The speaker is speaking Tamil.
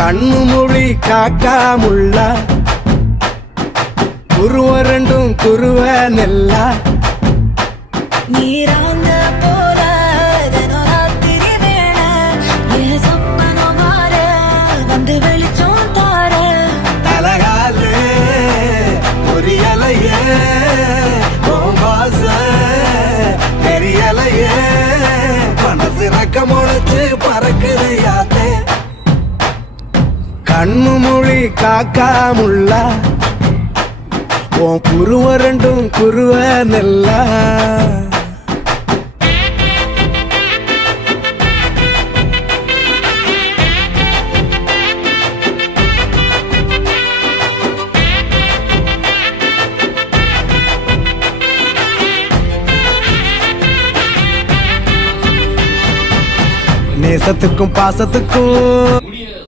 கண்ணு மொழி காக்காமுள்ள குருவ ரெண்டும் குருவ நெல்லா நீராங்க போல தினராத்திரி வேண என் சொப்பனம் மாற வந்து வெளிச்சம் தார தலகாலே பொரியலையே பாச தெரியலையே மனசு ரக்க முளைச்சு பறக்குது யாத்தே கண்ணு மொழி காக்காமுள்ள உன் குருவ ரெண்டும் குருவ நெல்லா நேசத்துக்கும் பாசத்துக்கும்